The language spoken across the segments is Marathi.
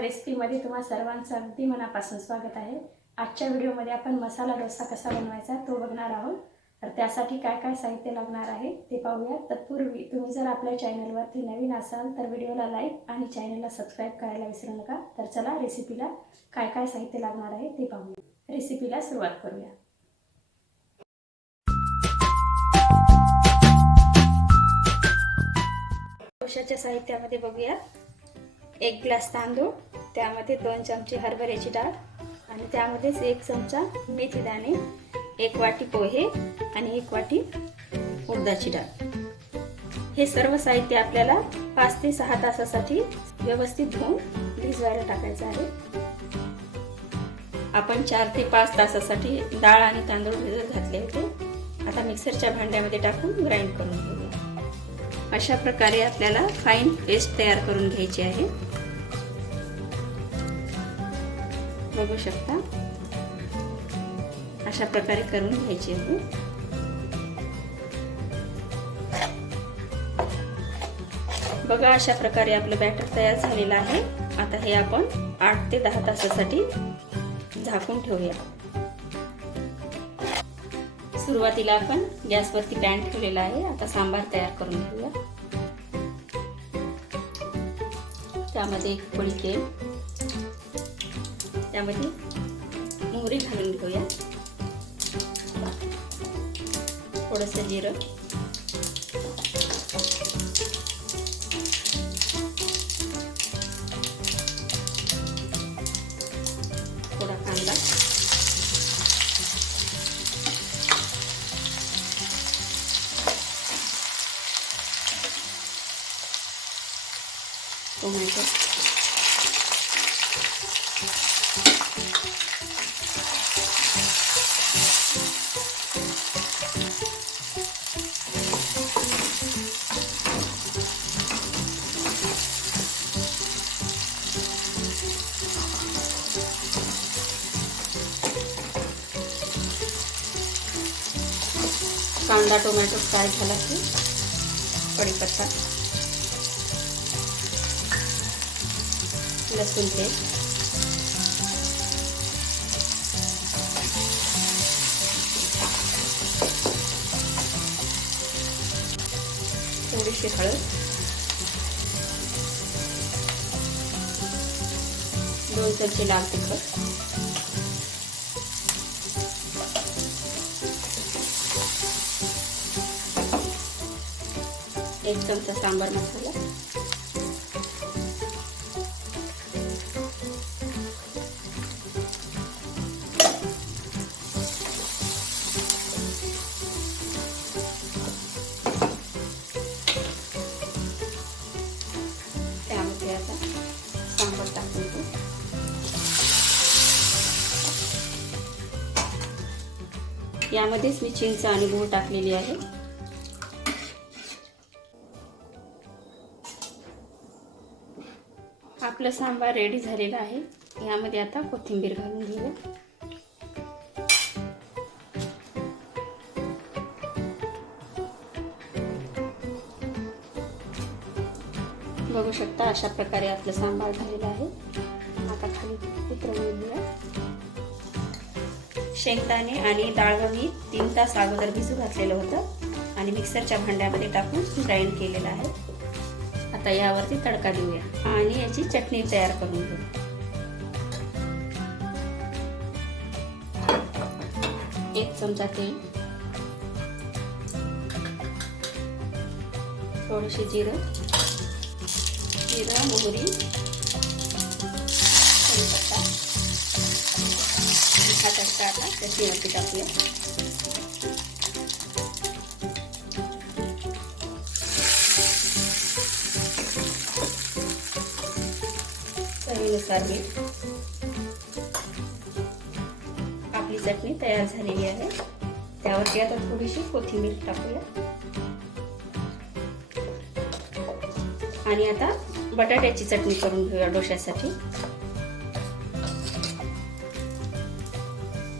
रेसिपीमध्ये तुम्हा सर्वांचं अगदी मनापासून स्वागत आहे. आजच्या व्हिडिओमध्ये आपण मसाला डोसा कसा बनवायचा तो बघणार आहोत. तर त्यासाठी काय काय साहित्य लागणार आहे ते पाहूया. तत्पूर्वी तुम्ही जर आपल्या चॅनलवरती नवीन असाल तर व्हिडिओला लाईक आणि चॅनलला सबस्क्राईब करायला विसरू नका. तर चला रेसिपीला काय काय साहित्य लागणार आहे ते पाहूया. रेसिपीला सुरुवात करूया. डोशाच्या साहित्यामध्ये बघूया. एक ग्लास तांदूळ त्यामध्ये दोन चमचे हरभऱ्याची डाळ आणि त्यामध्येच एक चमचा मेथी दाणे एक वाटी पोहे आणि एक वाटी उडदाची डाळ. हे सर्व साहित्य आपल्याला पाच ते सहा तासासाठी व्यवस्थित धुवून भिजवायला टाकायचं आहे. आपण चार ते पाच तासासाठी डाळ आणि तांदूळ भिजत घातले होते. आता मिक्सरच्या भांड्यामध्ये टाकून ग्राइंड करून अशा प्रकारे आपल्याला फाईन पेस्ट तयार करून घ्यायची आहे. बघू शकता? अशा प्रकारे करून घ्यायची आहे. बघा अशा प्रकारे आपलं बॅटर तयार झालेलं आहे. आता हे आपण आठ ते दहा तासासाठी झाकून ठेवूया. सुरुवातीला आपण गॅसवरती पॅन ठेवलेला आहे. आता सांबार तयार करून घेऊया. त्यामध्ये एक पळी त्यामध्ये मोहरी घालून घेऊया. थोडस जिरं. टोमॅटो कांदा टोमॅटो फ्राय झाला की कढीपत्ता। लसूण तेल थोडीशी हळद. दोन चमचे लाल तिखट. एक चमचा सांबार मसाला. यामध्येच मी चिंच आणि गूळ टाकलेली आहे. आपलं सांबार रेडी झालेला आहे. यामध्ये आता कोथिंबीर घालून घेऊया. बघू शकता अशा प्रकारे आपलं सांबार झालेलं आहे. आता खाली उतरवून घेऊया शेंगदाणे आणि डाळ मी तीन तास अगोदर भिजू घातलेलं होतं आणि मिक्सरच्या भांड्यामध्ये टाकून ग्राइंड केलेलं आहे. आता यावरती तडका देऊया आणि याची चटणी तयार करून घेऊ. एक चमचा तेल थोडीशी जिरं आता त्याच्यावरती टाकूया. चवीनुसार मीठ आपली चटणी तयार झालेली आहे. त्यावरती आता थोडीशी कोथिंबीर टाकूया. आणि आता बटाट्याची चटणी करून घेऊया डोश्यासाठी.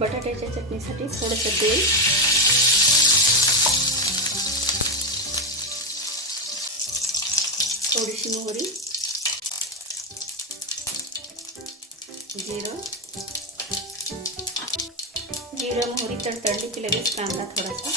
बटाट्याच्या चटणीसाठी थोडंसं तेल. थोडीशी मोहरी. जिरं. जिरं मोहरी तडतडली की लगेच कांदा थोडासा.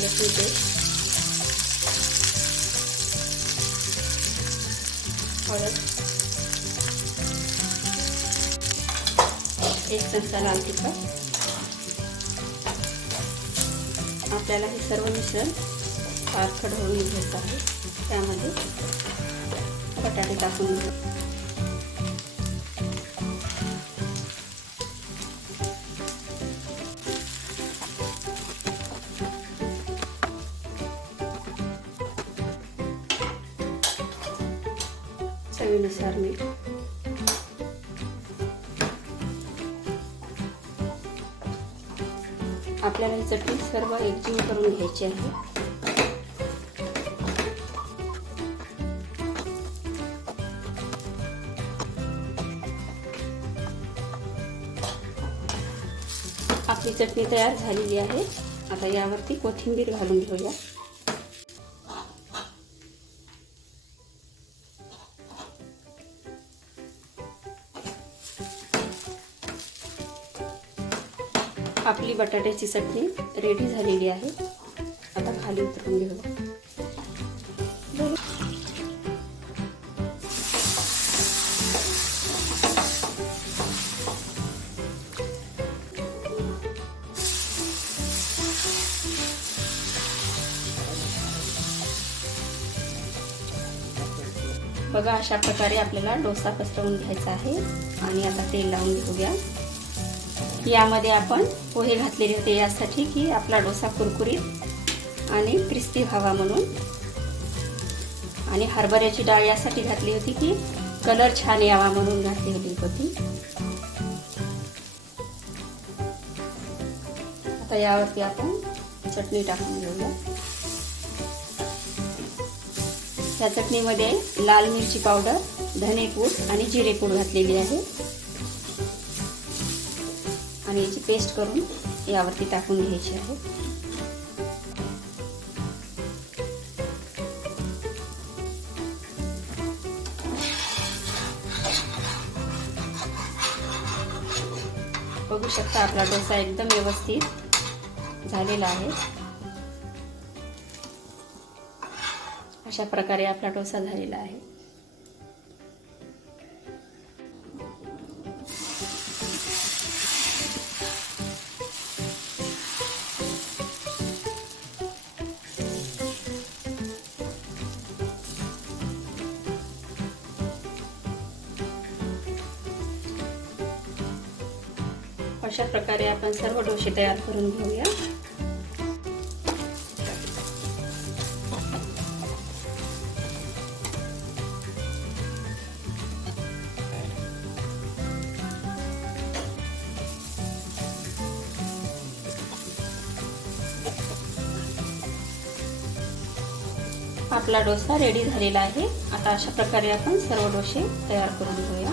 लसूण पेस्ट हळद एक चमचा लाल तिखट. आपल्याला हे सर्व मिश्रण पारखड होऊन घ्यायचं आहे. त्यामध्ये बटाटे टाकून चवीनुसार मीठ. आपल्याला ही चटणी सर्व एकजीव करून घ्यायची आहे. आपली चटणी तयार झालेली आहे. आता यावरती कोथिंबीर घालून घेऊया. आपली बटाट्याची चटणी रेडी झालेली आहे. आता खाली उतरून घेऊ. बघा अशा प्रकारे आपल्याला डोसा पसरवून घ्यायचा आहे. आणि आता तेल लावून घेऊया. यामध्ये आपण पोहे घातलेले होते यासाठी की आपला डोसा कुरकुरीत आणि क्रिस्पी व्हावा म्हणून. आणि हरभऱ्याची डाळ यासाठी घातली होती की कलर छान यावा म्हणून घातली होती होती आता यावरती आपण चटणी टाकून घेऊया. या चटणीमध्ये लाल मिरची पावडर धनेपूड आणि जिरेपूड घातलेली आहे. आणि याची पेस्ट करून यावरती टाकून घ्यायची आहे. बघू शकता आपला डोसा एकदम व्यवस्थित झालेला आहे. अशा प्रकारे आपला डोसा झालेला आहे. अशा प्रकारे आपण सर्व डोसे तयार करून घेऊया. आपला डोसा रेडी झालेला आहे. आता अशा प्रकारे आपण सर्व डोसे तयार करून घेऊया.